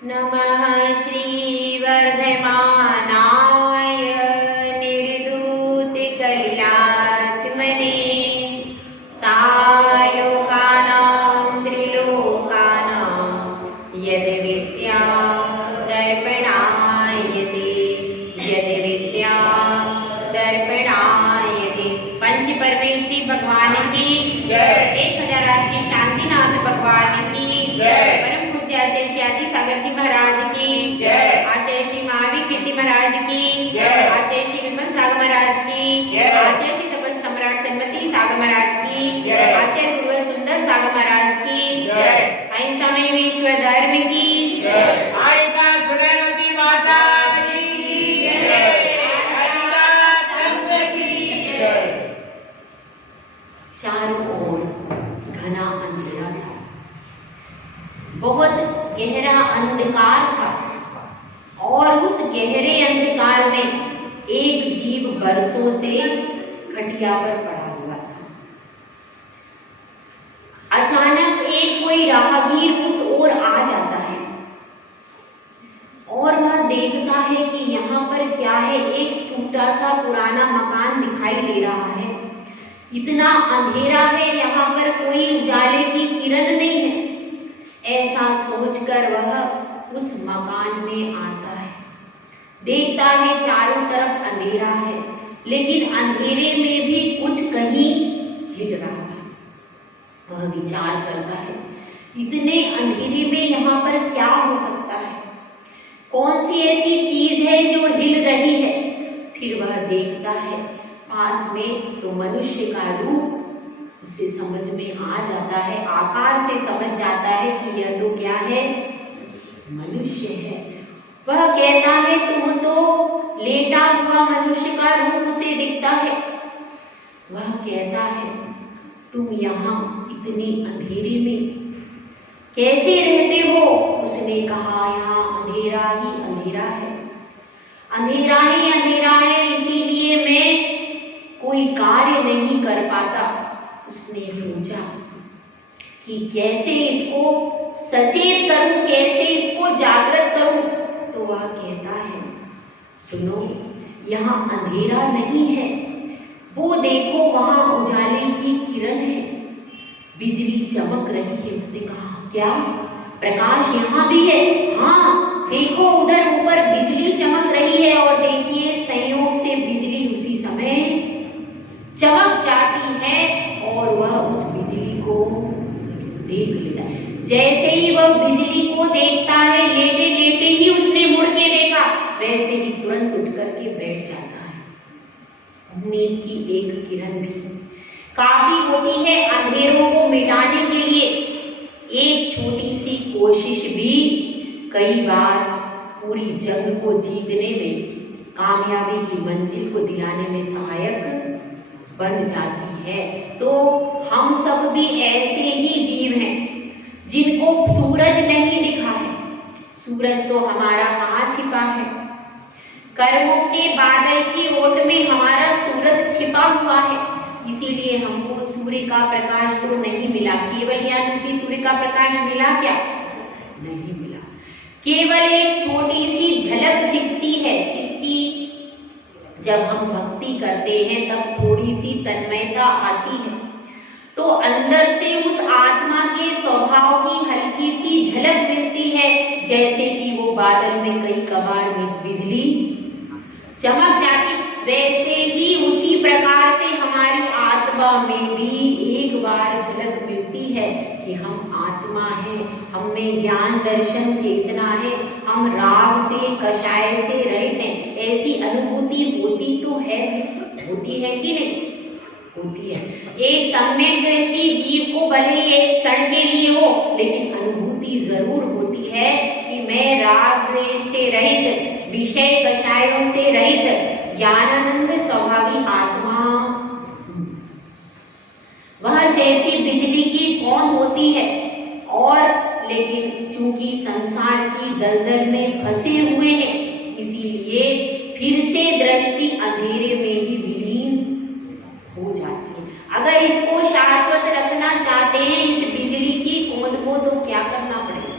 नमः श्रीवर्धमानाय निर्धूतकलिलात्मने सालोकानां त्रिलोकानां यद्विद्या दर्पणायते पंच परमेश्वरी भगवान की जय। 1008 शांतिनाथ भगवान की जय। परम पूज्य आचार्य श्री आदि सागर जी महाराज की जय। आचार्य श्री महावीर कीर्ति महाराज की जय। आचार्य श्री विमल सागर महाराज की जय। आचार्य श्री तपस सम्राट सन्मति सागर महाराज की जय। आचार्य गुरु सुंदर सागर महाराज की जय। अहिंसा में विश्व धर्म की जय। आरिका सरस्वती माता की जय। आरिका संघ की जय। चारों ओर घना अंधेरा था, बहुत गहरा अंधकार था और उस गहरे अंधकार में एक जीव बरसों से खटिया पर पड़ा हुआ था। अचानक एक कोई राहगीर उस ओर आ जाता है और वह देखता है कि यहाँ पर क्या है। एक टूटा सा पुराना मकान दिखाई दे रहा है। इतना अंधेरा है, यहाँ पर कोई उजाले की किरण नहीं है। ऐसा सोचकर वह उस मकान में आता है, देखता है चारों तरफ अंधेरा है, लेकिन अंधेरे में भी कुछ कहीं हिल रहा है। वह विचार करता है, इतने अंधेरे में यहाँ पर क्या हो सकता है, कौन सी ऐसी चीज है जो हिल रही है। फिर वह देखता है पास में तो मनुष्य का रूप उसे समझ में आ जाता है, आकार से समझ जाता है कि यह तो क्या है, मनुष्य है। वह कहता है तुम तो लेटा हुआ मनुष्य का रूप उसे दिखता है। वह कहता है तुम यहाँ इतने अंधेरे में कैसे रहते हो। उसने कहा यहाँ अंधेरा ही अंधेरा है, अंधेरा ही अंधेरा है, इसीलिए मैं कोई कार्य नहीं कर पाता। उसने सोचा कि कैसे इसको सचेत करूं, कैसे इसको जागृत करूं। तो वह कहता है सुनो, यहाँ अंधेरा नहीं है, वो देखो वहां उजाले की किरण है, बिजली चमक रही है। उसने कहा क्या प्रकाश यहाँ भी है? हाँ देखो उधर ऊपर बिजली चमक रही है और देखिए संयोग से बिजली उसी समय चमक जाती है और वह उस बिजली को देख लेता है। जैसे ही वह बिजली को देखता है, लेटे लेटे ही उसने मुड़ के देखा, वैसे ही तुरंत उठ करके बैठ जाता है। उम्मीद की एक किरण भी काफी होती है अंधेरों को मिटाने के लिए। एक छोटी सी कोशिश भी कई बार पूरी जंग को जीतने में, कामयाबी की मंजिल को दिलाने में सहायक बन जाती है। तो हम सब भी ऐसे ही जीव हैं जिनको सूरज नहीं दिखा है। सूरज तो हमारा कहाँ छिपा है, कर्मों के बादल की ओट में हमारा सूरज छिपा हुआ है। इसीलिए हमको सूर्य का प्रकाश तो नहीं मिला, केवल ज्ञान रूपी सूर्य का प्रकाश मिला क्या? नहीं मिला। केवल एक छोटी सी झलक दिखती है इसकी। जब हम भक्ति करते हैं तब थोड़ी सी तन्मयता आती है, तो अंदर से उस आत्मा के स्वभाव की हल्की सी झलक मिलती है। जैसे कि वो बादल में कई कबार बिजली चमक जाती, वैसे ही उसी प्रकार से हमारी आत्मा में भी एक बार झलक मिलती है कि हम आत्मा हैं, हम में ज्ञान दर्शन चेतना है, हम राग से कषाय से रहित हैं। ऐसी अनुभूति होती तो है, होती है कि नहीं? होती है। एक सम्यक दृष्टि जीव को भले एक क्षण के लिए हो, लेकिन अनुभूति जरूर होती है कि मैं राग द्वेष से रहित, विषय कषायों से रहित ज्ञानानंद स्वभावी आत्मा। वह जैसी बिजली की कौंध होती है, और लेकिन चूंकि संसार की दलदल में फंसे हुए हैं, इसीलिए फिर से दृष्टि अंधेरे में ही विलीन हो जाती है। अगर इसको शाश्वत रखना चाहते हैं इस बिजली की कौंध को, तो क्या करना पड़ेगा?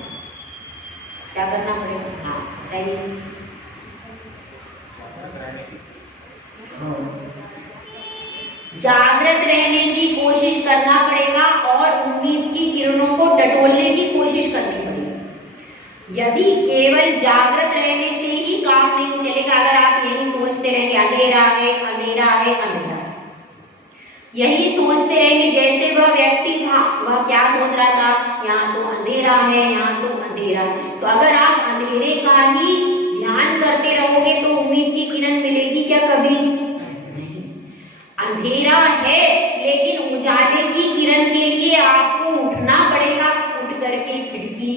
क्या करना पड़ेगा? हाँ बताइए। जागृत रहने की कोशिश करना पड़ेगा और उम्मीद की किरणों को टटोलने की कोशिश करनी पड़ेगी। यदि केवल जागृत रहने से ही काम नहीं चलेगा, अगर आप यही सोचते रहेंगे अंधेरा है अंधेरा है अंधेरा है, यही सोचते रहेंगे, जैसे वह व्यक्ति था वह क्या सोच रहा था, यहाँ तो अंधेरा है यहाँ तो अंधेरा है, तो अगर आप अंधेरे का ही ध्यान करते रहोगे तो उम्मीद की किरण मिलेगी क्या? कभी नहीं। अंधेरा है लेकिन उजाले की किरण के लिए आपको उठना पड़ेगा, उठ करके खिड़की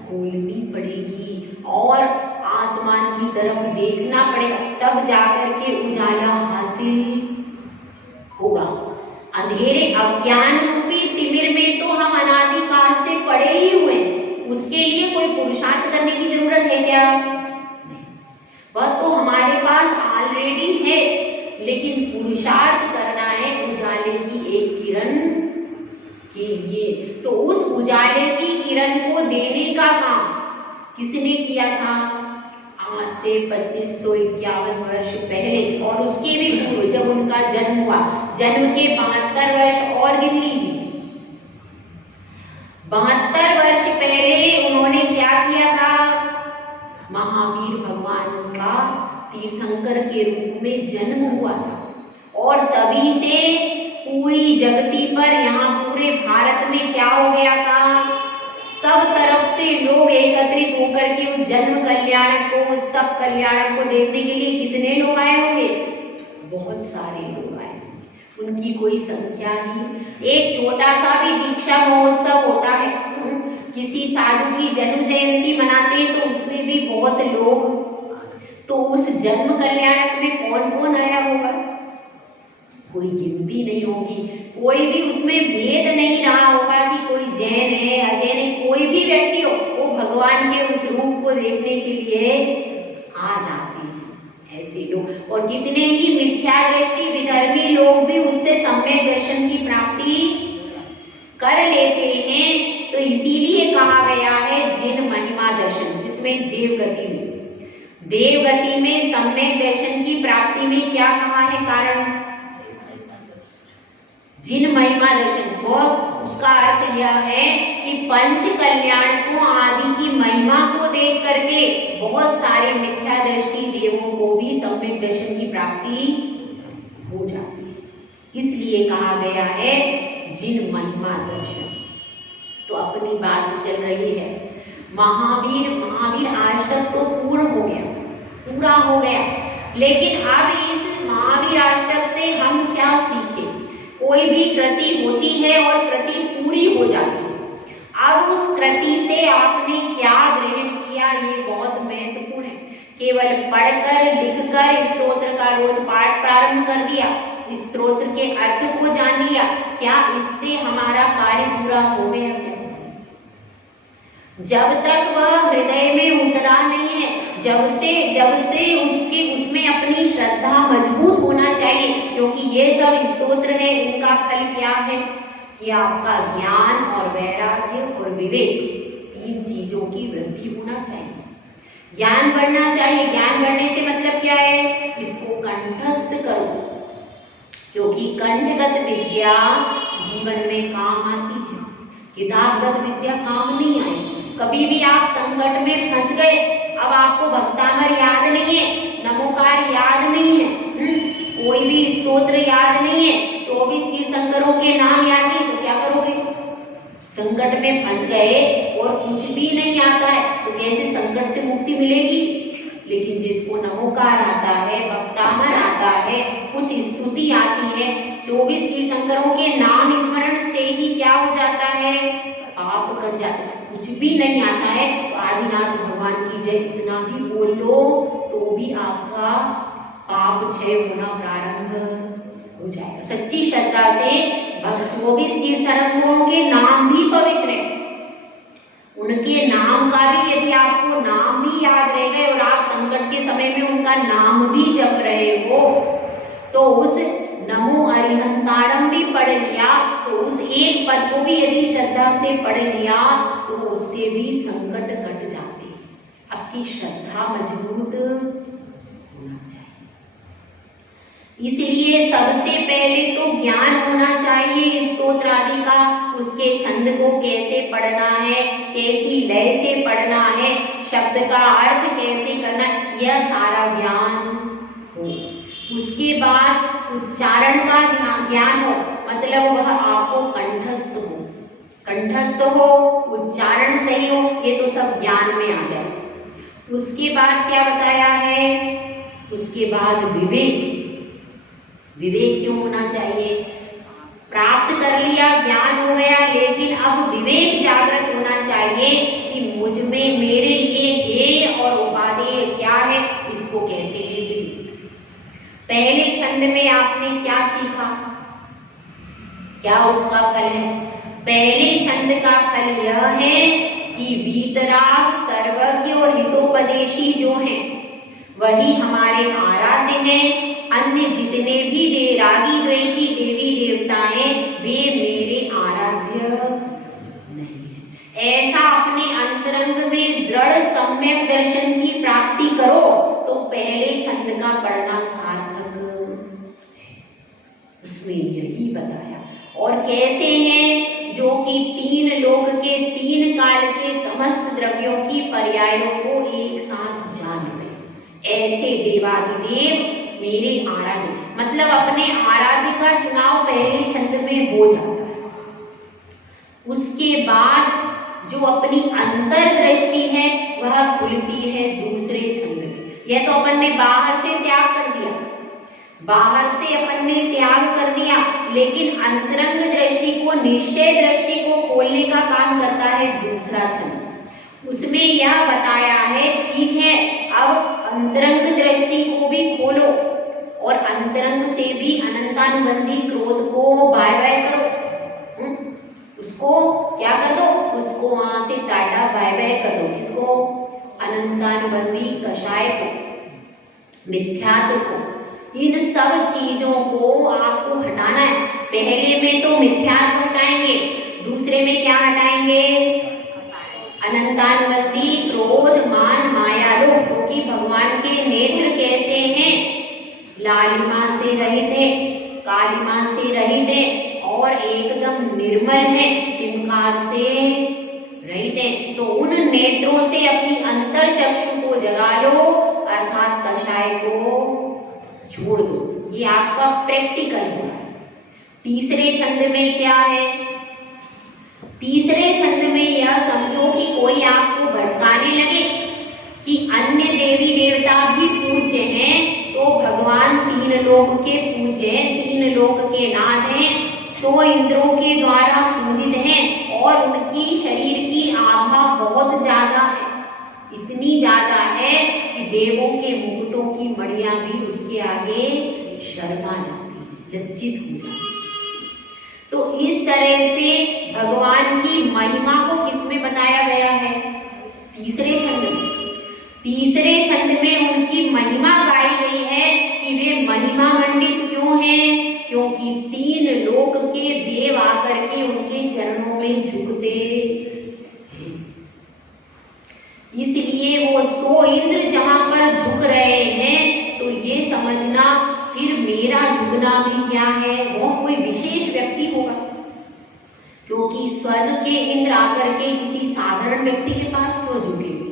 खोलनी पड़ेगी और आसमान की तरफ देखना पड़ेगा, तब जाकर के उजाला हासिल होगा। अंधेरे अज्ञान रूपी तिमिर में तो हम अनादिकाल से पड़े ही हुए, उसके लिए कोई पुरुषार्थ करने की जरूरत है क्या? नहीं, वह तो हमारे पास ऑलरेडी है, लेकिन पुरुषार्थ करना है उजाले की एक किरण के लिए। तो उस उजाले की किरण को देने का काम किसने किया था? आज से 2551 वर्ष पहले और उसके भी पूर्व, जब उनका जन्म हुआ, जन्म के 72 वर्ष और गिन लीजिए। 72 वर्ष पहले उन्होंने क्या किया था? महावीर भगवान का तीर्थंकर के रूप में जन्म हुआ था और तभी से पूरी जगती पर, यहाँ पूरे भारत में क्या हो गया था? सब तरफ से लोग एकत्रित होकर के उस जन्म कल्याणक को, उस तप कल्याणक को देखने के लिए कितने लोग आए होंगे? बहुत सारे लोग आए, उनकी कोई संख्या ही। एक छोटा सा भी दीक्षा महोत्सव होता है, किसी साधु की जन्म जयंती मनाते हैं तो उसमें भी बहुत लोग, तो उस जन्म कल्याणक में कौन कौन आया होगा? कोई गिनती नहीं होगी, कोई भी उसमें भेद नहीं रहा होगा कि कोई जैन है अजैन है, कोई भी व्यक्ति हो, वो भगवान के उस रूप को देखने के लिए आ जाते हैं ऐसे लोग। और कितने ही मिथ्या दृष्टि विधर्मी लोग भी उससे सम्यक दर्शन की प्राप्ति कर लेते हैं। तो इसीलिए कहा गया है जिन महिमा दर्शन, इसमें देवगति में सम्यक दर्शन की प्राप्ति में क्या कहा है कारण? जिन महिमा दर्शन को, उसका अर्थ यह है कि पंच कल्याण को आदि की महिमा को देख करके बहुत सारे मिथ्या दृष्टि देवों को भी सम्यक दर्शन की प्राप्ति हो जाती है, इसलिए कहा गया है जिन महिमा दर्शन। तो अपनी बात चल रही है महावीर आज तक तो पूर्ण हो गया, पूरा हो गया, लेकिन अब इस महावीर अष्टक से हम क्या सीखे? कोई भी कृति होती है और कृति पूरी हो जाती है, अब उस कृति से आपने क्या ग्रहण किया ये बहुत महत्वपूर्ण है। केवल पढ़कर लिखकर स्तोत्र का रोज पाठ प्रारंभ कर दिया, स्तोत्र के अर्थ को जान लिया, क्या इससे हमारा कार्य पूरा हो गया क्या? जब तक वह हृदय में उतरा नहीं है, जब से उसमें अपनी श्रद्धा मजबूत होना चाहिए, क्योंकि ये सब स्तोत्र है, इनका फल क्या है कि आपका ज्ञान और वैराग्य और विवेक, 3 चीजों की वृद्धि होना चाहिए, ज्ञान बढ़ना चाहिए। ज्ञान बढ़ने से मतलब क्या है? इसको कंठस्थ करो, क्योंकि कंठगत विद्या जीवन में काम आती है, किताबगत विद्या काम नहीं आई। कभी भी आप संकट में फंस गए, अब आपको भक्तामर याद नहीं है, नमोकार याद नहीं है, कोई भी स्तोत्र याद नहीं है, 24 तीर्थंकरों के नाम याद नहीं, तो क्या करोगे? संकट में फंस गए और कुछ भी नहीं आता है तो कैसे संकट से मुक्ति मिलेगी? लेकिन जिसको नमोकार आता है, भक्तामर आता है, कुछ स्तुति आती है, 24 तीर्थंकरों के नाम स्मरण से ही क्या हो जाता है? पाप कट जाता है। कुछ भी नहीं आता है तो आदिनाथ भगवान की जय इतना भी बोल लो तो भी आपका पाप क्षय होना प्रारंभ हो जाएगा। सच्ची श्रद्धा से 24 तीर्थंकरों के नाम भी पवित्र है, उनके नाम का भी यदि आपको नाम भी याद रह गए और आप संकट के समय में उनका नाम भी जप रहे हो, तो उस नमो अरिहंताणम भी पढ़ लिया, तो उस एक पद को भी यदि श्रद्धा से पढ़ लिया तो उससे भी संकट कट आपकी श्रद्धा मजबूत होना चाहिए। इसलिए सबसे पहले तो ज्ञान होना चाहिए स्तोत्र आदि का, उसके छंद को कैसे पढ़ना है, कैसी लय से पढ़ना है, शब्द का अर्थ कैसे करना है, यह सारा ज्ञान हो। उसके बाद उच्चारण का ज्ञान हो, मतलब वह आपको कंठस्थ हो, उच्चारण सही हो, ये तो सब ज्ञान में आ जाए। उसके बाद क्या बताया है, उसके बाद विवेक क्यों होना चाहिए। प्राप्त कर लिया, ज्ञान हो गया, लेकिन अब विवेक जागृत होना चाहिए कि मुझ में मेरे लिए हेय और उपादेय क्या है, इसको कहते हैं विवेक। पहले छंद में आपने क्या सीखा, क्या उसका फल है। पहले छंद का फल यह है कि वीतराग, सर्वज्ञ और हितोपदेशी जो हैं वही हमारे आराध्य हैं। अन्य जितने भी रागी द्वेषी देवी देवता हैं वे मेरे आराध्य नहीं है। ऐसा अपने अंतरंग में दृढ़ सम्यक दर्शन की प्राप्ति करो तो पहले छंद का पढ़ना सार्थक है। उसमें यही बताया। और कैसे हैं, जो कि 3 लोक के 3 काल के समस्त द्रव्यों की पर्यायों को एक साथ जान रहे, ऐसे देवादिदेव मेरे आराध्य, मतलब अपने आराध्य का चुनाव पहले छंद में हो जाता है। उसके बाद जो अपनी अंतर दृष्टि है वह खुलती है दूसरे छंद में। यह तो अपन ने बाहर से त्याग कर दिया, बाहर से अपन ने त्याग कर दिया, लेकिन अंतरंग दृष्टि को, निश्चय दृष्टि को खोलने का काम करता है दूसरा छंद। उसमें यह बताया है, ठीक है, अब अंतरंग दृष्टि को भी खोलो और अंतरंग से भी अनंतानुबंधी क्रोध को बाय बाय करो, उसको क्या कर दो, उसको वहां से टाटा बाय बाय कर दो। किसको, अनंतानुबंधी कषाय को, मिथ्यात्व को, इन सब चीजों को आपको हटाना है। पहले में तो मिथ्यात्व हटाएंगे, दूसरे में क्या हटाएंगे, अनंतानुबंधी क्रोध, मान, माया, लोभ, क्योंकि भगवान के नेत्र कैसे हैं, लालिमा से रहित है, कालिमा से रहित है और एकदम निर्मल है, टिमकार से रहित है। तो उन नेत्रों से अपनी अंतर चक्षु को जगा लो, अर्थात कषाय को छोड़ दो। ये आपका प्रैक्टिकल होगा। तीसरे छंद में क्या है, तीसरे छंद में यह समझो कि कोई आपको भटकाने लगे कि अन्य देवी देवता भी पूज्य हैं, तो भगवान 3 लोक के पूज्य हैं, 3 लोक के नाथ हैं, 100 इंद्रों के द्वारा पूजित हैं और उनकी शरीर की आभा बहुत ज्यादा है, इतनी ज्यादा है कि देवों के मुकुटों की मणियां भी उसके आगे शर्मा जाती है, लज्जित हो जाती है। तो इस तरह से भगवान की महिमा को किसमें बताया गया है, तीसरे छंद में। तीसरे छंद में उनकी महिमा गाई गई है कि वे महिमा मंडित क्यों हैं, क्योंकि 3 लोक के देव आकर के उनके चरणों में झुकते हैं। इसलिए वो 100 इंद्र जहां पर झुक रहे हैं, तो ये समझना फिर मेरा झुकना भी क्या है, वो कोई विशेष व्यक्ति होगा, क्योंकि स्वर्ग के इंद्र आकर के किसी साधारण व्यक्ति के पास क्यों झुकेंगे।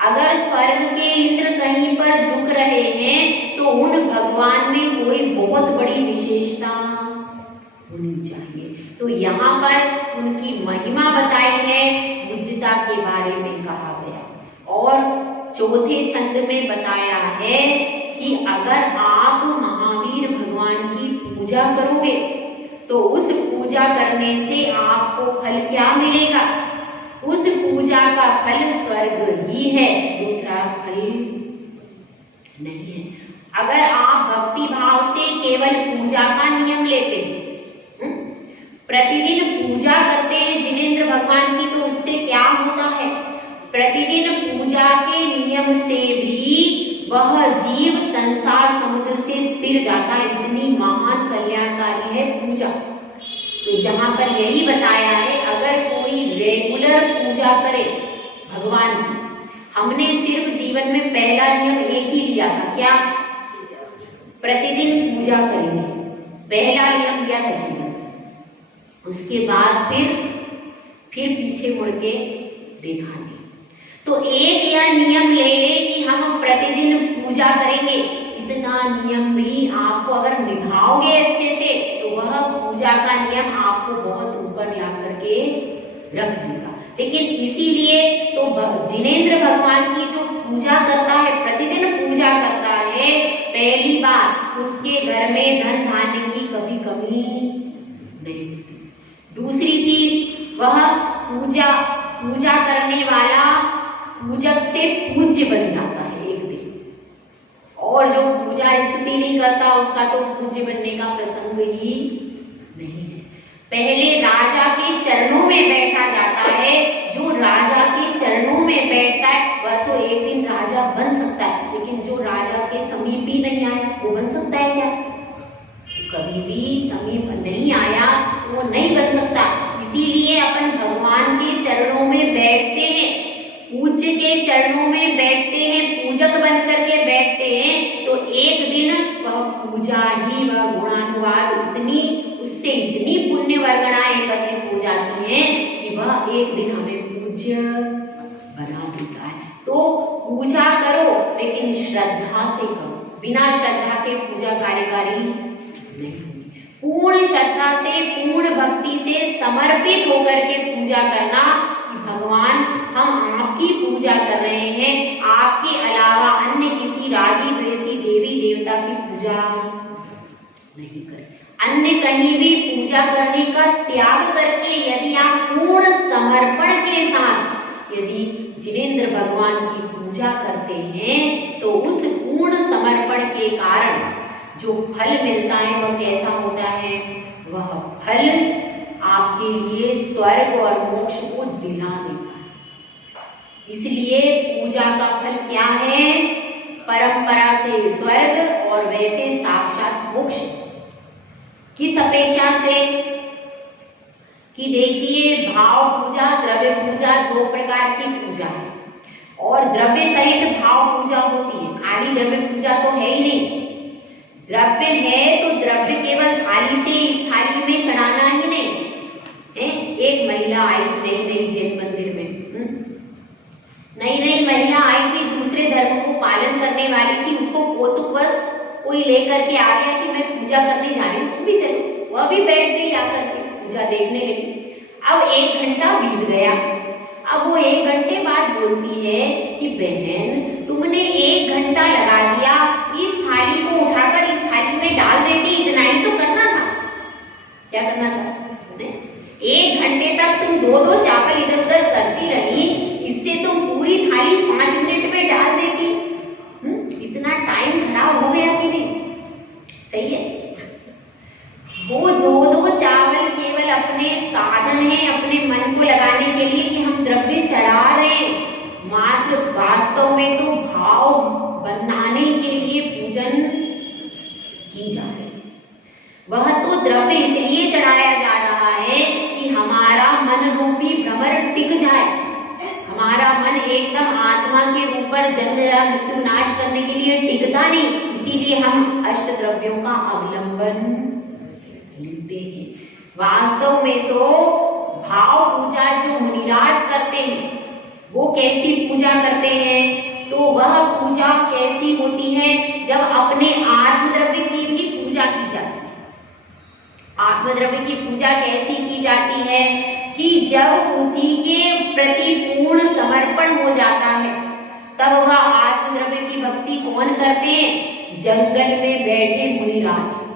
अगर स्वर्ग के इंद्र कहीं पर झुक रहे हैं तो उन भगवान में कोई बहुत बड़ी विशेषता होनी चाहिए। तो यहाँ पर उनकी महिमा बताई है, निजता के बारे में कहा गया। और चौथे छंद में बताया है कि अगर आप महावीर भगवान की पूजा करोगे तो उस पूजा करने से आपको फल क्या मिलेगा, उस पूजा का फल स्वर्ग ही है, दूसरा फल नहीं है। अगर आप भक्ति भाव से केवल पूजा का नियम लेते हैं, प्रतिदिन पूजा करते हैं जिनेंद्र भगवान की, तो उससे क्या होता है, प्रतिदिन पूजा के नियम से भी वह जीव संसार समुद्र से तिर जाता है, इतनी महान कल्याणकारी है पूजा। तो यहाँ पर यही बताया है, अगर कोई रेगुलर पूजा करे भगवान की, हमने सिर्फ जीवन में पहला नियम एक ही लिया था, क्या? प्रतिदिन पूजा करेंगे, पहला नियम लिया था जीवन। उसके बाद फिर पीछे मुड़ के देखा नहीं। तो एक यह नियम ले ले कि हम प्रतिदिन पूजा करेंगे, इतना नियम भी आपको अगर निभाओगे अच्छे से तो वह पूजा का नियम आपको बहुत ऊपर ला करके रख देगा। लेकिन इसीलिए तो जिनेंद्र भगवान की जो पूजा करता है, प्रतिदिन पूजा करता है, पहली बात उसके घर में धन धान्य की कभी कमी नहीं होती। दूसरी चीज, वह पूजा करने वाला पूजक से पूज्य बन जाता है एक दिन, और जो पूजा स्तुति नहीं करता उसका तो पूज्य बनने का प्रसंग ही नहीं है। पहले राजा के चरणों में बैठा जाता है, जो राजा के चरणों में बैठता है वह तो एक दिन राजा बन सकता है, लेकिन जो राजा के समीप ही नहीं आया वो बन सकता है क्या? कभी भी समीप नहीं आया वो नहीं बन सकता। इसीलिए अपन भगवान के चरणों में बैठते हैं, पूज्य के चरणों में बैठते हैं, पूजक बन करके बैठते हैं, तो एक दिन वह पूजा ही, वह गुणानुवाद उससे इतनी पुण्य वर्गणाएं एकत्रित हो जाती हैं कि वह एक दिन हमें पूज्य बना देता है। तो पूजा करो लेकिन श्रद्धा से करो, बिना श्रद्धा के पूजा कार्यकारी नहीं होगी। पूर्ण श्रद्धा से, पूर्ण भक्ति से समर्पित होकर के पूजा करना कि भगवान हम आपकी पूजा कर रहे हैं, आपके अलावा अन्य किसी रागी द्वेषी देवी देवता की पूजा नहीं करें। अन्य कहीं भी पूजा करने का त्याग करके यदि आप पूर्ण समर्पण के साथ यदि जिनेंद्र भगवान की पूजा करते हैं तो उस पूर्ण समर्पण के कारण जो फल मिलता है वह कैसा होता है? वह फल आपके लिए स्वर्ग और मोक्ष को दिला देता है। इसलिए पूजा का फल क्या है? परंपरा से स्वर्ग और वैसे साक्षात मोक्ष। किस अपेक्षा से? कि देखिए, भाव पूजा, द्रव्य पूजा, दो प्रकार की पूजा है, और द्रव्य सहित भाव पूजा होती है। खाली द्रव्य पूजा तो है ही नहीं। द्रव्य है तो द्रव्य केवल थाली से इस थाली में चढ़ाना ही नहीं है। एक महिला आई नई जैन मंदिर में, नई महिला आई थी, दूसरे धर्म को पालन करने वाली थी। उसको वो तो बस कोई लेकर के आ गया कि मैं पूजा करने जा रही हूँ, तुम भी चलो। वह भी बैठ गई आकर के पूजा देखने लगी। अब 1 घंटा बीत गया। अब वो 1 घंटे बाद बोलती है कि बहन, तुमने 1 घंटा लगा दिया, इस थाली को उठाकर इस थाली में डाल देती, इतना ही तो करना था। क्या करना था? 1 घंटे तक तुम 2-2 चावल इधर उधर करती रही, इससे तुम पूरी थाली 5 मिनट में डाल देती। इतना टाइम खराब हो गया कि नहीं? सही है। वो 2-2 चावल केवल अपने साधन है, अपने मन को लगाने के लिए कि हम द्रव्य चढ़ा रहे हैं, मात्र वास्तव में तो भाव बनाने के लिए पूजन की जा रही है। वह तो द्रव्य इसलिए चढ़ाया जा रहा है कि हमारा मन रूपी भ्रमर टिक जाए, हमारा मन एकदम आत्मा के ऊपर जन्म मृत्यु नाश करने के लिए टिकता नहीं। इसीलिए हम अष्ट द्रव्यों का अवलंबन लेते हैं। वास्तव में तो भाव पूजा जो मुनिराज करते हैं वो कैसी पूजा करते हैं? तो वह पूजा कैसी होती है? जब अपने आत्मद्रव्य की भी पूजा की जाती है। आत्मद्रव्य की पूजा कैसी की जाती है? कि जब उसी के प्रति पूर्ण समर्पण हो जाता है तब वह आत्मद्रव्य की भक्ति कौन करते हैं? जंगल में बैठे मुनिराज।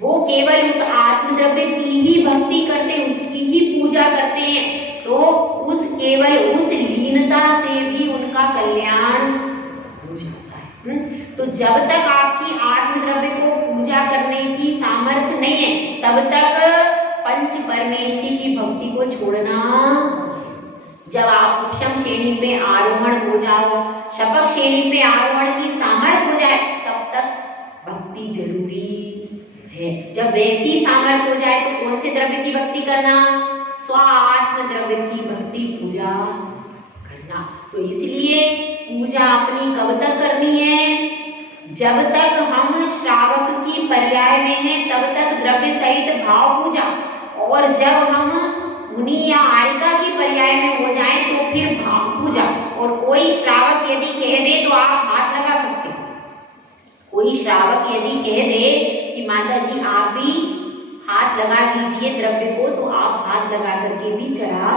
वो केवल उस आत्मद्रव्य की ही भक्ति करते हैं, उसकी ही पूजा करते हैं। तो केवल उस लीनता से भी उनका कल्याण हो जाता है। तो जब तक आपकी आत्मद्रव्य को पूजा करने की सामर्थ्य नहीं है तब तक पंच परमेष्टि की भक्ति को छोड़ना। जब आप उपशम श्रेणी पे आरोहण हो जाओ, शपथ श्रेणी पे आरोहण की सामर्थ्य हो जाए, तब तक भक्ति जरूरी है। जब वैसी सामर्थ्य हो जाए तो कौन से द्रव्य की भक्ति करना? स्व आत्म द्रव्य की भक्ति पूजा करना। तो इसलिए पूजा अपनी कब तक करनी है? जब तक हम श्रावक की पर्याय में हैं तब तक द्रव्य सहित भाव पूजा, और जब हम मुनि या आर्यिका की पर्याय में हो जाएं तो फिर भाव पूजा। और कोई श्रावक यदि कह दे तो आप हाथ लगा सकते हैं। कोई श्रावक यदि कह दे कि माता जी आप भी हाथ लगा दीजिए द्रव्य को, तो आप हाथ लगा करके भी चढ़ा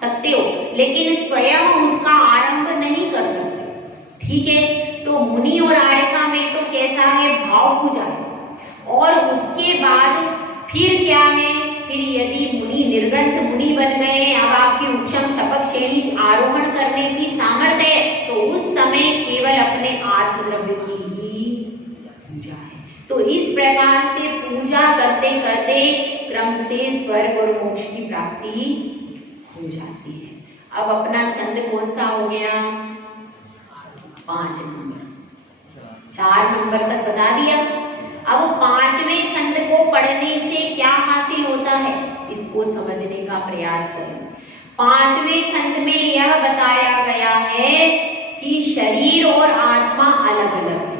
सकते हो, लेकिन स्वयं उसका आरंभ नहीं कर सकते। ठीक है, तो मुनि और आर्यिका में तो कैसा है? भाव पूजा है। और उसके बाद फिर क्या है? फिर यदि मुनि निर्ग्रंथ मुनि बन गए, अब आपकी उपशम शपथ श्रेणी आरोहण करने की सामर्थ्य है, तो उस समय केवल अपने आत्मद्रव्य की ही पूजा है। तो इस प्रकार से पूजा करते करते क्रम से स्वर्ग और मोक्ष की प्राप्ति हो जाती है। अब अपना छंद कौन सा हो गया? 5 नंबर। 4 नंबर तक बता दिया। अब 5वें छंद को पढ़ने से क्या हासिल होता है, इसको समझने का प्रयास करें। 5वें छंद में यह बताया गया है कि शरीर और आत्मा अलग अलग है,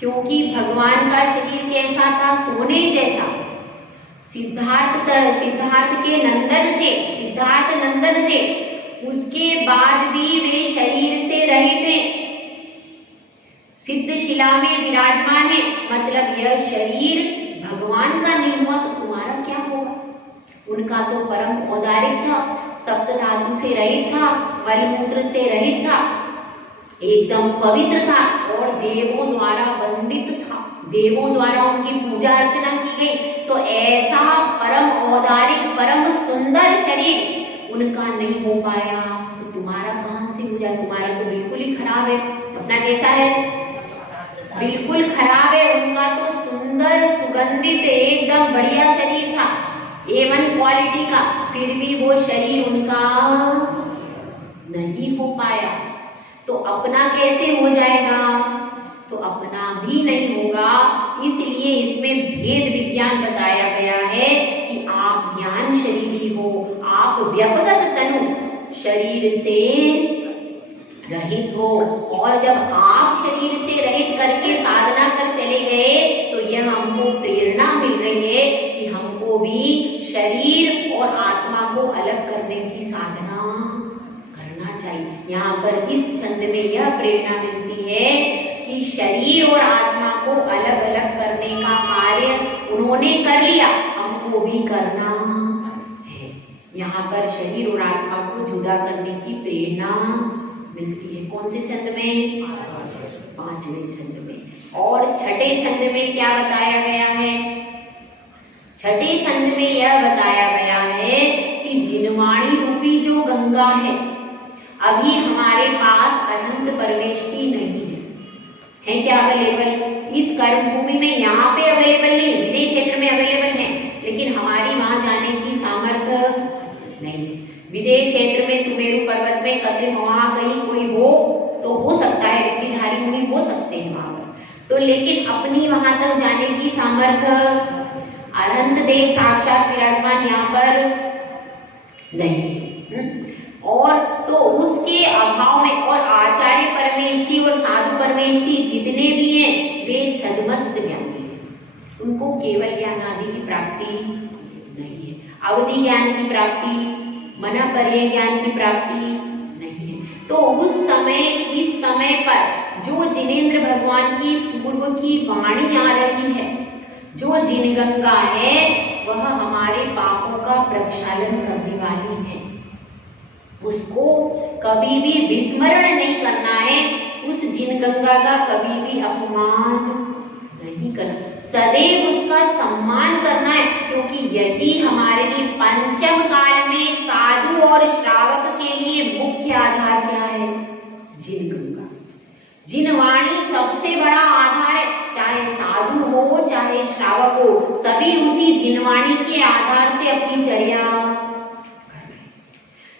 क्योंकि भगवान का शरीर कैसा था? सोने जैसा। सिद्धार्थ के नंदन थे, सिद्धार्थ नंदन थे, उसके बाद भी वे शरीर से रहित हैं, सिद्ध शिला में विराजमान है। मतलब यह शरीर भगवान का नहीं हुआ तो तुम्हारा क्या होगा? उनका तो परम औदारिक था, सप्त धातु से रहित था, मलमूत्र से रहित था, एकदम पवित्र था और देवों द्वारा वंदित था, देवों द्वारा उनकी पूजा अर्चना की गई। तो ऐसा परम औदारिक परम सुंदर शरीर उनका नहीं हो पाया तो तुम्हारा कहां से हो जाए? तुम्हारा तो बिल्कुल ही खराब है। अपना कैसा है? बिल्कुल खराब है। उनका तो सुंदर सुगंधित एकदम बढ़िया शरीर था, A1 क्वालिटी का, फिर भी वो शरीर उनका नहीं हो पाया। तो अपना कैसे हो जाएगा? तो अपना भी नहीं होगा। इसलिए इसमें भेद विज्ञान बताया गया है कि आप ज्ञान शरीरी हो, आप व्यपगत तनु शरीर से रहित हो। और जब आप शरीर से रहित करके साधना कर चले गए तो यह हमको प्रेरणा मिल रही है कि हमको भी शरीर और आत्मा को अलग करने की साधना करना चाहिए। यहाँ पर इस छंद में यह प्रेरणा मिलती है कि शरीर और आत्मा को अलग अलग करने का कार्य उन्होंने कर लिया, हमको भी करना है। यहाँ पर शरीर और आत्मा को जुदा करने की प्रेरणा मिलती है। कौन से छंद में? 5वें छंद में। और छठे छंद में क्या बताया गया है? छठे छंद में यह बताया गया है कि जिनवाणी रूपी जो गंगा है, अभी हमारे पास अनंत परमेष्टि नहीं है क्या अवेलेबल? इस कर्म भूमि में यहाँ पे अवेलेबल नहीं, विदेश क्षेत्र में अवेलेबल है, लेकिन हमारी वहां जाने की सामर्थ्य नहीं है। विदेश क्षेत्र में सुमेरु पर्वत में कद्र वहां कहीं कोई हो तो हो सकता है, रिद्धिधारी मुनि हो सकते हैं वहां पर, तो लेकिन अपनी वहां तक जाने की सामर्थ्य अनंत देव साक्षात विराजमान यहाँ पर नहीं। और तो उसके अभाव में और आचार्य परमेष्टि और साधु परमेष्टि जितने भी हैं वे छद्मस्त ज्ञानी हैं, उनको केवल ज्ञान आदि की प्राप्ति नहीं है, अवधि ज्ञान की प्राप्ति, मना पर्य ज्ञान की प्राप्ति नहीं है। तो उस समय इस समय पर जो जिनेंद्र भगवान की पूर्व की वाणी आ रही है, जो जिनगंगा है वह हमारे पापों का प्रक्षालन करने वाली है, उसको कभी भी विस्मरण नहीं करना है, उस जिनगंगा का कभी भी अपमान नहीं करना, सदैव उसका सम्मान करना है, क्योंकि यही हमारे लिए पंचम काल में साधु और श्रावक के लिए मुख्य आधार क्या है? जिनगंगा। जिनवाणी सबसे बड़ा आधार है, चाहे साधु हो चाहे श्रावक हो, सभी उसी जिनवाणी के आधार से अपनी चर्या कर रहे हैं।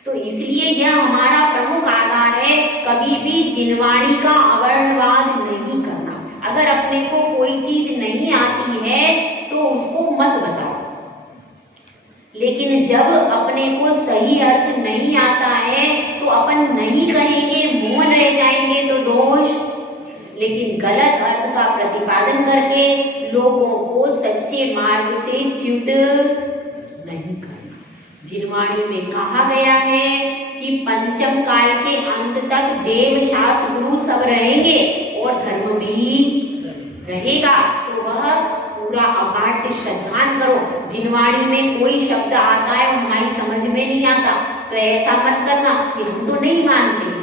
तो इसलिए यह हमारा प्रमुख आधार है, कभी भी जिनवाणी का अवर्णवाद नहीं करना। अगर अपने को कोई चीज नहीं आती है तो उसको मत बताओ, लेकिन जब अपने को सही अर्थ नहीं आता है तो अपन नहीं कहेंगे, मुंह का प्रतिपादन करके लोगों को सच्चे मार्ग से च्युत नहीं करना। जिनवाणी में कहा गया है कि पंचम काल के अंत तक देव शास्त्र गुरु सब रहेंगे और धर्म भी रहेगा, तो वह पूरा अकाट्य श्रद्धान करो। जिनवाणी में कोई शब्द आता है हमारी समझ में नहीं आता तो ऐसा मत करना कि हम तो नहीं मानते।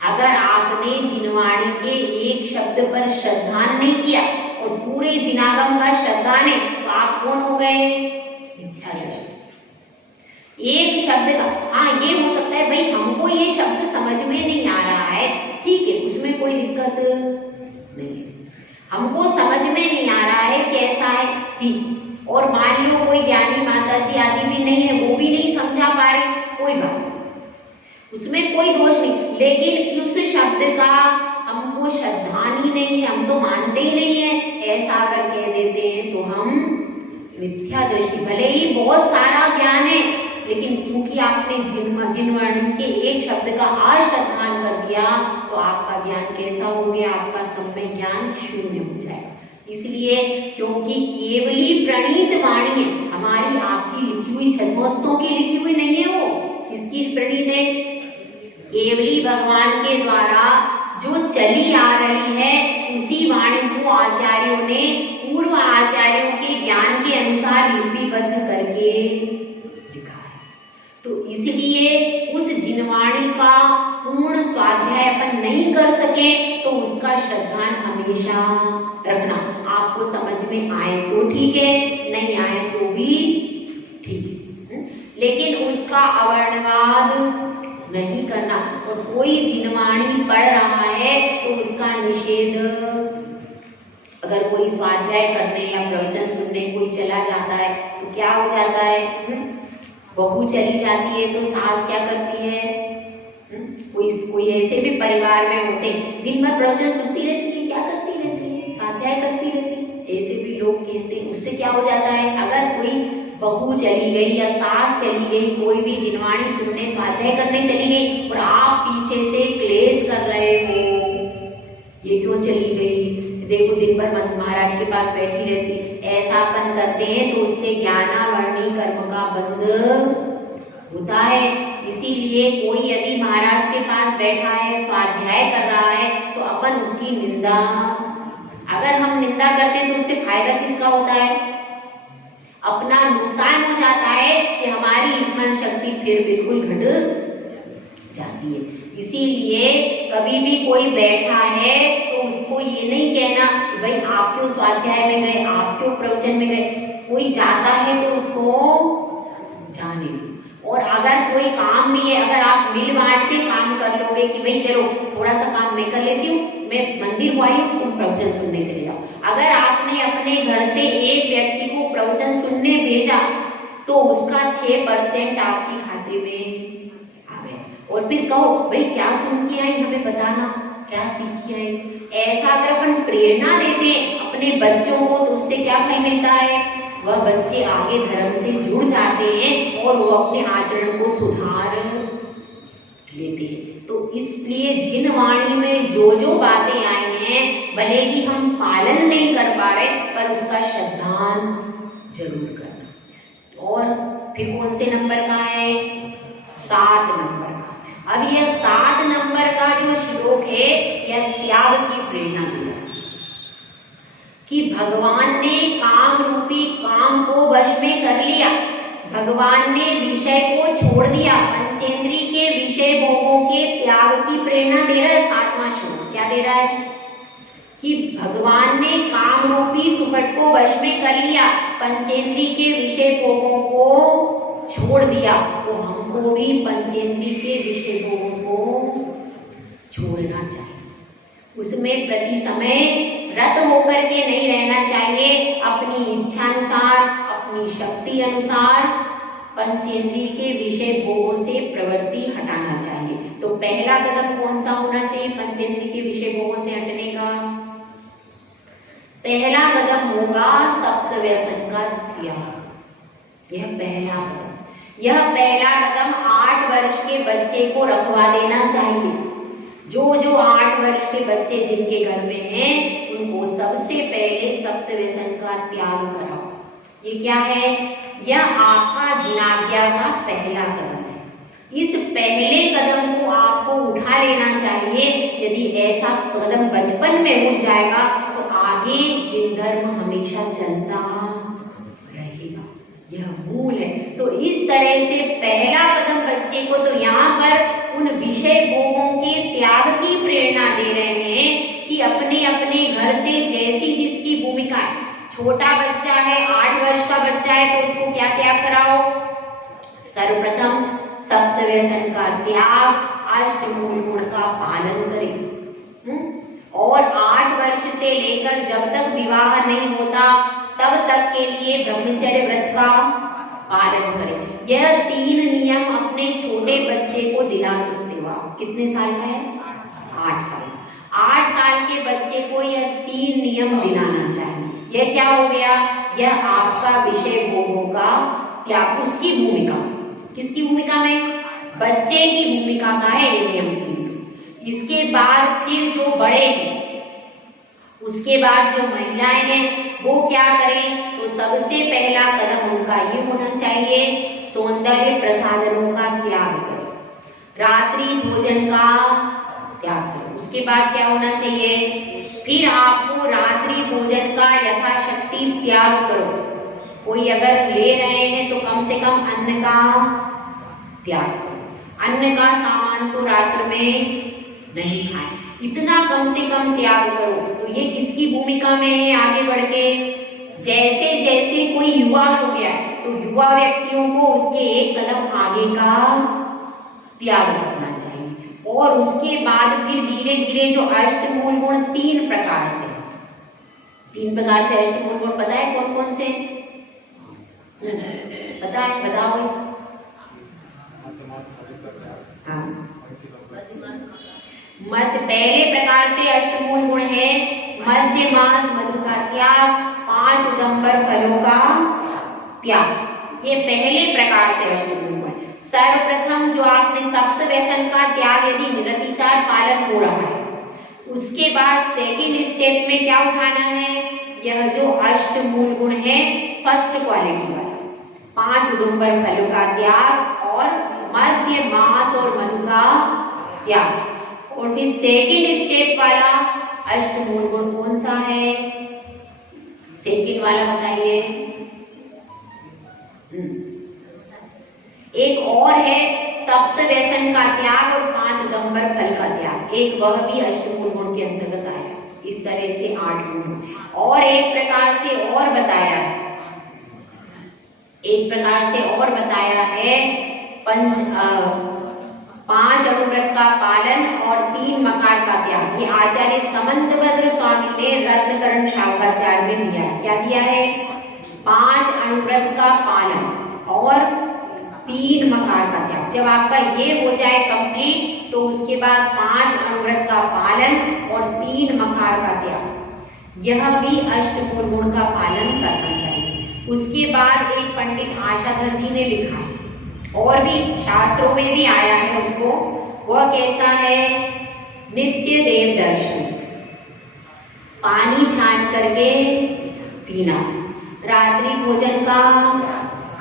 अगर आपने जिनवाणी के एक शब्द पर श्रद्धान नहीं किया और पूरे जिनागम का श्रद्धान है तो आप कौन हो गए? मिथ्यादर्शी। एक शब्द का, हाँ ये हो सकता है भाई हमको ये शब्द समझ में नहीं आ रहा है, ठीक है, उसमें कोई दिक्कत नहीं, हमको समझ में नहीं आ रहा है कैसा है, ठीक। और मान लो कोई ज्ञानी माता जी आदि भी नहीं है, वो भी नहीं समझा पा रही, कोई बात नहीं, उसमें कोई दोष नहीं, लेकिन उस शब्द का हमको श्रद्धान ही नहीं है, हम तो मानते ही नहीं है, ऐसा अगर कह देते हैं तो हम मिथ्या दृष्टि। भले ही बहुत सारा ज्ञान है लेकिन क्योंकि आपने जिनवाणी के एक शब्द का अश्रद्धान कर दिया तो आपका ज्ञान कैसा हो गया? आपका सम्यक ज्ञान शून्य हो जाएगा। इसलिए क्योंकि केवली प्रणीत वाणी है, हमारी आपकी लिखी हुई छद्मस्तों की लिखी हुई नहीं है, वो किसकी प्रणीत है? केवली भगवान के द्वारा जो चली आ रही है उसी वाणी को आचार्यों ने पूर्व आचार्यों के ज्ञान के अनुसार लिपिबद्ध करके लिखा है। तो इसलिए उस जिनवाणी का पूर्ण स्वाध्याय अपन नहीं कर सके तो उसका श्रद्धान हमेशा रखना। आपको समझ में आए तो ठीक है, नहीं आए तो भी ठीक है, लेकिन उसका अवर्णवाद नहीं करना। और कोई जिनवाणी पढ़ रहा है तो उसका निषेध, अगर कोई स्वाध्याय करने या प्रवचन सुनने कोई चला जाता है तो क्या हो जाता है? बहू चली जाती है तो सास क्या करती है? कोई ऐसे भी परिवार में होते हैं दिन भर प्रवचन सुनती रहती है, क्या करती रहती है? स्वाध्याय करती रहती है, ऐसे भी लोग कहते हैं। उससे क्या हो जाता है? अगर कोई बहू चली गई या सास चली गई, कोई भी जिनवाणी सुनने स्वाध्याय करने चली गई और आप पीछे से क्लेश कर रहे हो, ये क्यों चली गई, देखो दिन भर महाराज के पास बैठी रहती है, ऐसा अपन करते हैं तो उससे ज्ञानावर्णी कर्म का बंध होता है। इसीलिए कोई यदि महाराज के पास बैठा है स्वाध्याय कर रहा है तो अपन उसकी निंदा, अगर हम निंदा करते हैं तो उससे फायदा किसका होता है? अपना नुकसान हो जाता है कि हमारी स्मरण शक्ति फिर बिल्कुल घट जाती है। इसीलिए कभी भी कोई बैठा है तो उसको ये नहीं कहना कि भाई आप क्यों स्वाध्याय में गए, आप क्यों प्रवचन में गए। कोई जाता है तो उसको जाने दो। और अगर कोई काम भी है, अगर आप मिल बांट के काम कर लोगे कि भाई चलो थोड़ा सा काम मैं कर लेती हूँ, मैं मंदिर को आई हूँ, तुम प्रवचन सुनने चले जाओ। अगर आपने अपने घर से एक व्यक्ति को प्रवचन सुनने भेजा तो उसका 6% आपके खाते में आ गए। और फिर कहो भाई क्या सुन के आई, हमें बताना क्या सीख के आई। ऐसा अगर अपन प्रेरणा देते हैं अपने बच्चों को तो उससे क्या फल मिलता है? वह बच्चे आगे धर्म से जुड़ जाते हैं और वो अपने आचरण को सुधार लेते हैं। तो इसलिए जिनवाणी में जो जो बातें आई हैं भले ही हम पालन नहीं कर पा रहे पर उसका श्रद्धान जरूर करना। और फिर कौन से नंबर का है? 7 नंबर का। अब यह 7 नंबर का जो श्लोक है यह त्याग की प्रेरणा दिया कि भगवान ने काम रूपी काम को वश में कर लिया, भगवान ने विषय को छोड़ दिया, पंचेंद्री के विषय भोगों के त्याग की प्रेरणा दे रहा है 7वां श्लोक। क्या दे रहा है? कि भगवान ने काम रूपी सुपट को वश में कर लिया, पंचेंद्री के विषय भोगों को छोड़ दिया, तो हमको भी पंचेंद्री के विषय भोगों को छोड़ना चाहिए। उसमें प्रति समय रत होकर के नहीं रहना चाहिए, अपनी इच्छा अनुसार अपनी शक्ति अनुसार पंचेंद्रिय के विषय भोगों से प्रवृत्ति हटाना चाहिए। तो पहला कदम कौन सा होना चाहिए पंचेंद्रिय के विषय भोगों से हटने का? पहला कदम होगा सप्त व्यसन का त्याग। यह पहला कदम 8 वर्ष के बच्चे को रखवा देना चाहिए। जो जो 8 वर्ष के बच्चे जिनके घर में हैं उनको सबसे पहले सप्त व्यसन का त्याग कराओ। ये क्या है? यह आपका जिनाज्ञा का पहला कदम है। इस पहले कदम को आपको उठा लेना चाहिए। यदि ऐसा कदम बचपन में उठ जाएगा तो आगे जिन धर्म हमेशा चलता रहेगा। यह मूल है। तो इस तरह से पहला कदम बच्चे को तो यहाँ पर उन विषय भोगों के त्याग की प्रेरणा दे रहे हैं कि अपने अपने घर से जैसी जिसकी भूमिका है। छोटा बच्चा है, 8 वर्ष का बच्चा है, तो उसको क्या त्याग कराओ? सर्वप्रथम सप्त व्यसन का त्याग, अष्टमूल गुण का पालन करें। और 8 वर्ष से लेकर जब तक विवाह नहीं होता तब तक के लिए ब्रह्मचर्य व्रत का पालन करें। यह 3 नियम अपने छोटे बच्चे को दिला सकते हो आप। कितने साल का है? 8 साल। 8 साल के बच्चे को यह 3 नियम दिलाना चाहिए। यह क्या हो गया? यह आपका विषय भोगों का त्याग, उसकी भूमिका। किसकी भूमिका में? बच्चे की भूमिका का है ये नियम 3। इसके बाद फिर जो बड़े हैं, उसके बाद जो महिलाएं हैं वो क्या करें? तो सबसे पहला कदम उनका ये होना चाहिए, सौंदर्य प्रसाधनों का त्याग करें, रात्रि भोजन का त्याग करें। उसके बाद क्या होना चाहिए? फिर आपको रात्रि भोजन का यथाशक्ति त्याग करो। कोई अगर ले रहे हैं तो कम से कम अन्न का त्याग करो। अन्न का सामान तो रात्र में नहीं खाएं, इतना कम से कम त्याग करो। तो ये किसकी भूमिका में है? आगे बढ़ के जैसे जैसे कोई युवा हो गया तो युवा व्यक्तियों को उसके एक कदम आगे का त्याग करना चाहिए। और उसके बाद फिर धीरे धीरे जो अष्टमूल गुण 3 प्रकार से अष्टमूल गुण पता है कौन कौन से? पता है? बताओ। हाँ, मध्य पहले प्रकार से अष्टमूल गुण है मध्य मास मधु का त्याग, 5 उदंबर फलों का त्याग। ये पहले प्रकार से अष्टमूल गुण। सर्वप्रथम जो आपने सप्त व्यसन का त्याग यदि निरतिचार पालन हो रहा है, उसके बाद सेकंड स्टेप में क्या उठाना है? यह जो अष्टमूल गुण है फर्स्ट क्वालिटी वाला, 5 उदंबर फलों का त्याग और मध्य मास और मधु का त्याग। और फिर सेकंड स्टेप वाला अष्टमूल गुण कौन सा है? सेकंड वाला बताइए। एक और है सप्त व्यसन का त्याग और 5 उदंबर फल का त्याग। एक वह भी अष्टमूल गुण के अंतर्गत आया। इस तरह से 8 गुण। और एक प्रकार से और बताया है, पांच अनुव्रत का पालन और 3 मकार का त्याग। ये आचार्य समंतभद्र स्वामी ने रत्नकरण शाखाचार्य में दिया है। क्या दिया है? 5 अनुव्रत का पालन और 3 मकार का त्याग। जब आपका ये हो जाए कंप्लीट तो उसके बाद 5 अनुव्रत का पालन और 3 मकार का त्याग। यह भी अष्टमूल गुण का पालन करना चाहिए। उसके बाद एक पंडित आशाधर जी ने लिखा है और भी शास्त्रों में भी आया है उसको। वह कैसा है? नित्य देव दर्शन, पानी छान करके पीना, रात्रि भोजन का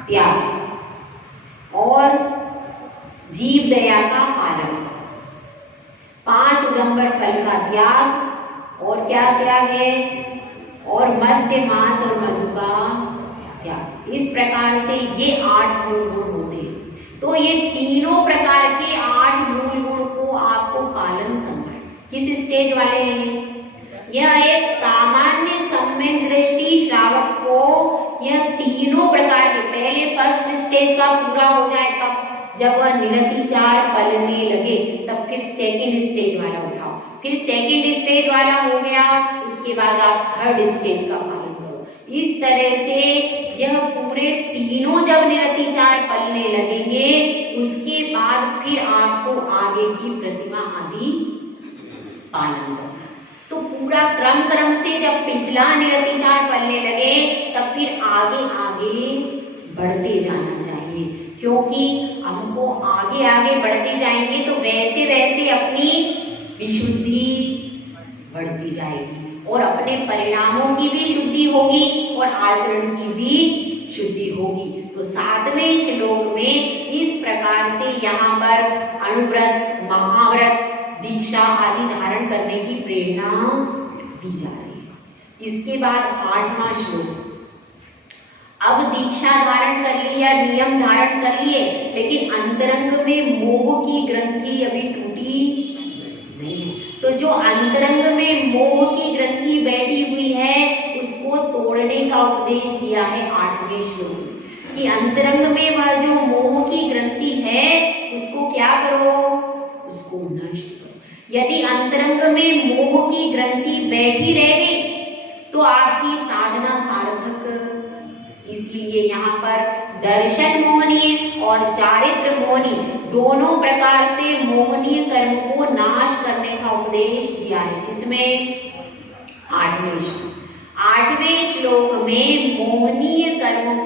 त्याग और जीव दया का पालन, 5 उदंबर फल का त्याग और क्या त्याग है? और मध्य मास और मधु का त्याग। इस प्रकार से ये 8 मूल गुण होते हैं। तो ये तीनों प्रकार के 8 मूल गुण को आपको पालन करना है। किस स्टेज वाले हैं? यह एक सामान्य सम्यक दृष्टि श्रावक को यह तीनों प्रकार के पहले फर्स्ट स्टेज का पूरा हो जाए, तब जब वह निरतिचार पलने लगे तब फिर सेकंड स्टेज वाला उठाओ। फिर सेकंड स्टेज वाला हो गया, उसके बाद आप थर्ड स्टेज का पालन करो। इस तरह से यह पूरे तीनों जब निरतिचार पलने लगेंगे उसके बाद फिर आपको आगे की प्रतिमा आदि पालन करना। तो पूरा क्रम से जब पिछला निरतिचार पलने लगे तब फिर आगे आगे बढ़ते जाना चाहिए, क्योंकि हमको आगे आगे बढ़ते जाएंगे तो वैसे वैसे अपनी विशुद्धि बढ़ती जाएगी और अपने परिणामों की भी शुद्धि होगी और आचरण की भी शुद्धि होगी। तो 7वें श्लोक में इस प्रकार से यहाँ पर अणुव्रत, महाव्रत, दीक्षा आदि धारण करने की प्रेरणा दी जा रही है। इसके बाद 8वां श्लोक। अब दीक्षा धारण कर लिया, नियम धारण कर लिए, लेकिन अंतरंग में मोह की ग्रंथि अभी टूटी नहीं है। तो जो अंतरंग में मोह की ग्रंथि बैठी हुई है उसको तोड़ने का उपदेश दिया है 8वें श्लोक में कि अंतरंग में वह जो मोह की ग्रंथि है उसको क्या करो, उसको नष्ट करो। यदि अंतरंग में मोह की ग्रंथि बैठी रह गई तो आपकी साधना सार्थक। इसलिए यहाँ पर दर्शन मोहनीय और चारित्र मोहनी दोनों प्रकार से मोहनीय कर्म को नाश करने का उपदेश दिया है। इसमें 8वें श्लोक में मोहनीय कर्म को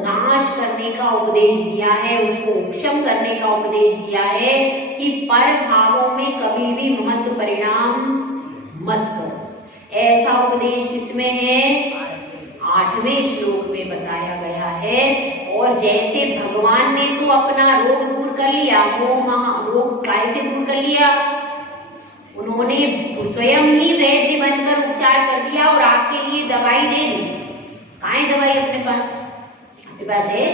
नाश करने का उपदेश दिया है, उसको उपशम करने का उपदेश दिया है कि पर भावों में कभी भी ममत्व परिणाम मत करो। ऐसा उपदेश किसमें है? 8वें श्लोक में बताया गया है। और जैसे भगवान ने तो अपना रोग दूर कर लिया, मोह रोग कैसे दूर कर लिया? उन्होंने स्वयं ही वैद्य बनकर उपचार कर दिया और आपके लिए दवाई दे दी। कहाँ है दवाई अपने पास? आपके पास है?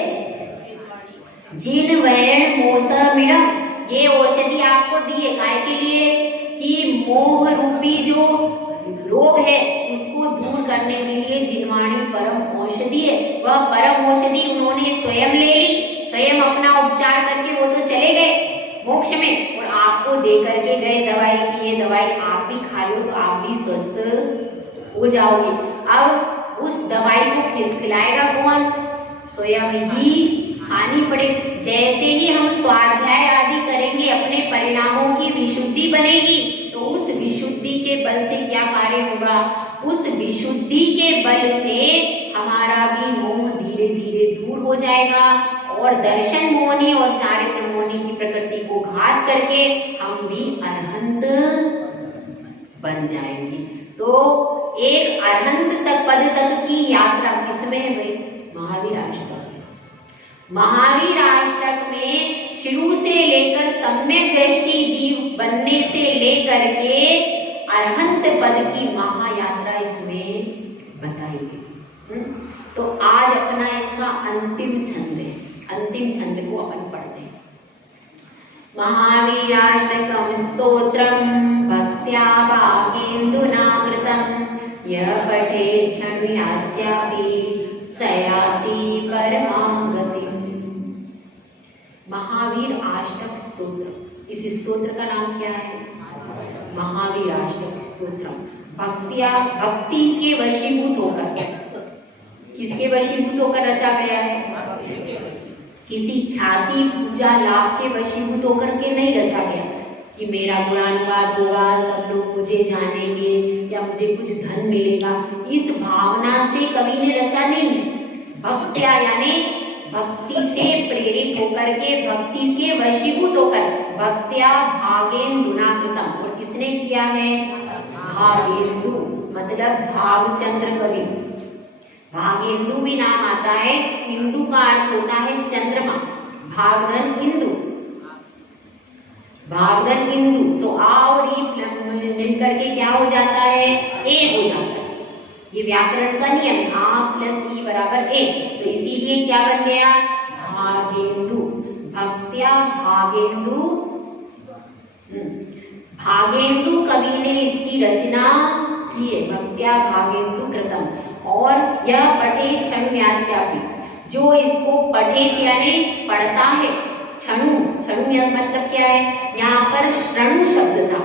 जिन वैण मोसमिडम, ये औषधि आपको दी है काय के लिए? कि मोह रूपी जो रोग है उसको दूर करने के लिए जिनवाणी परम औषधि है। वह परम औषधि उन्होंने स्वयं ले ली, स्वयं अपना उपचार करके वो तो चले गए मोक्ष में और आपको दे करके गए दवाई की ये दवाई आप भी खा लो तो आप भी स्वस्थ हो जाओगे। अब उस दवाई को खिलाएगा कौन? स्वयं ही खानी पड़े। जैसे ही हम स्वाध्याय आदि करेंगे अपने परिणामों की विशुद्धि बनेगी तो उस विशुद्धि के बल से क्या कार्य होगा? उस विशुद्धि के बल से हमारा भी मोह धीरे धीरे दूर हो जाएगा और दर्शन मोहनी और चारित्र मोहनी की प्रकृति को घात करके हम भी अरहंत बन जाएंगे। तो एक अरहंत तक पद तक की यात्रा किसमें है भाई? महावीर अष्टक। महावीर अष्टक में शुरू से लेकर सम्यक दृष्टि जीव बनने से लेकर के अरहंत पद की महायात्रा इसमें बताई गई। तो आज अपना इसका अंतिम छंद है, अंतिम छंद को अपन पढ़ते हैं। महावीराष्टकम स्तोत्रम भक्त्या भागेन्दुना कृतम यः पठेत् क्षणयाच्यापि सयाति परमां गतिम्। महावीर अष्टक स्तोत्र, इस स्तोत्र का नाम क्या है? महावीर अष्टक स्तोत्र। भक्तिया, भक्ति से वशीभूत होकर, किसके वशीभूत होकर रचा गया है? किसी ख्याति पूजा लाभ के वशीभूत होकर के नहीं रचा गया कि मेरा गुणानुवाद होगा, सब लोग मुझे जानेंगे या मुझे कुछ धन मिलेगा। इस भावना से कवि ने रचा नहीं है। भक्त्या यानी भक्ति से प्रेरित होकर के, भक्ति से वशीभूत होकर, भक्त्या भागेन्दुना कृतम। और किसने किया है? भागेन्दु मतलब भागचंद्र कवि। भागेन्दु भी नाम आता है, इंदु का अर्थ होता है चंद्रमा। भागधन इंदु, भागधन इंदु तो आ और ई मिलकर के क्या हो जाता है? ए हो जाता है। ये व्याकरण का नियम है, आ प्लस ई बराबर ए। तो इसीलिए क्या बन गया? भागेन्दु। भक्त्या भागेन्दु, भागेन्दु कवि ने इसकी रचना की है। भक्त्या भागेन्दु कृतम। और यह पठेत् क्षणयाच्यापि, जो इसको पठेत् यानी पढ़ता है, क्षणु, क्षणु यह मतलब क्या है? यहाँ पर श्रणु शब्द था,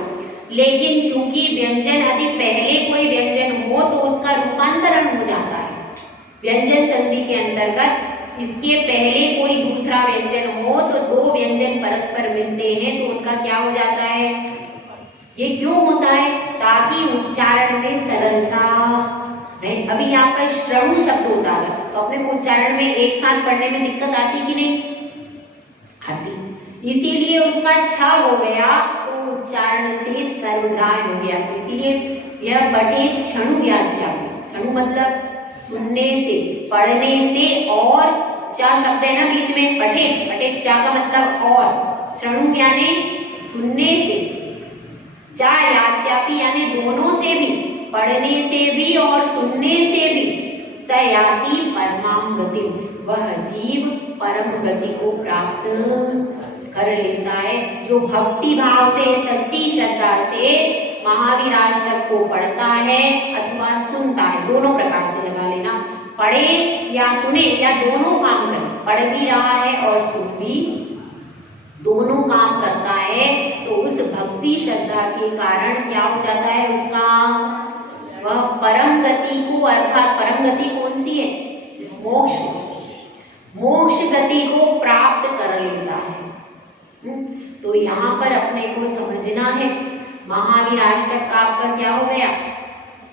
लेकिन चूंकि व्यंजन यदि पहले कोई व्यंजन हो तो उसका रूपांतरण हो जाता है। व्यंजन संधि के अंतर्गत इसके पहले कोई दूसरा व्यंजन हो तो दो व्यंजन परस्पर मिलते हैं तो उनका क्या हो जाता है? ये क्यों होता है? ताकि उच्चारण में सरलता रहे। अभी यहाँ पर श्रणु शब्द होता है तो अपने को उच्चारण में एक साथ पढ़ने में दिक्कत आती कि नहीं आती? इसीलिए उसका छ हो गया तो उच्चारण से सर्वग्राह्य हो गया। तो इसीलिए यह पठेत क्षणु व्याज्यापि, क्षणु मतलब सुनने से, पढ़ने से, और चा शब्द है ना बीच में, पठेत, पठेत चा का मतलब और, क्षणु यानी सुनने से, चा याज्यापि यानी दोनों से भी, पढ़ने से भी और सुनने से भी, स याति परमाम गति, वह जीव परम गति को प्राप्त कर लेता है। जो भक्ति भाव से, सच्ची श्रद्धा से महावीर अष्टक को पढ़ता है अथवा सुनता है, दोनों प्रकार से लगा लेना, पढ़े या सुने या दोनों काम करे, पढ़ भी रहा है और सुन भी, दोनों काम करता है, तो उस भक्ति श्रद्धा के कारण क्या हो जाता है उसका, वह परम गति को, अर्थात परम गति कौन सी है, मोक्ष, मोक्ष गति को प्राप्त कर लेता है। तो यहाँ पर अपने को समझना है, महावीर अष्टक का आपका क्या हो गया,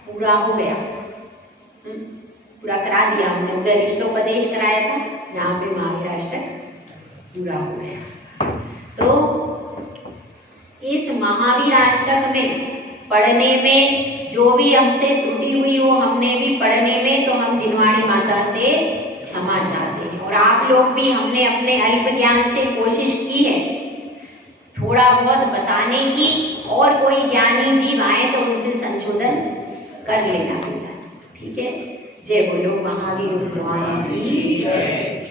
पूरा हो गया, पूरा करा दिया हमने, उधर इष्टोपदेश कराया था, यहाँ पे महावीर अष्टक पूरा हो गया। तो इस महावीर अष्टक में पढ़ने में जो भी हमसे त्रुटि हुई वो हमने भी पढ़ने में, तो हम जिनवाणी माता से क्षमा चाहते हैं। और आप लोग भी, हमने अपने अल्प ज्ञान से कोशिश की है थोड़ा बहुत बताने की, और कोई ज्ञानी जीव आए तो उनसे संशोधन कर लेना, ठीक है। जय बोलो महावीर भगवान की जय।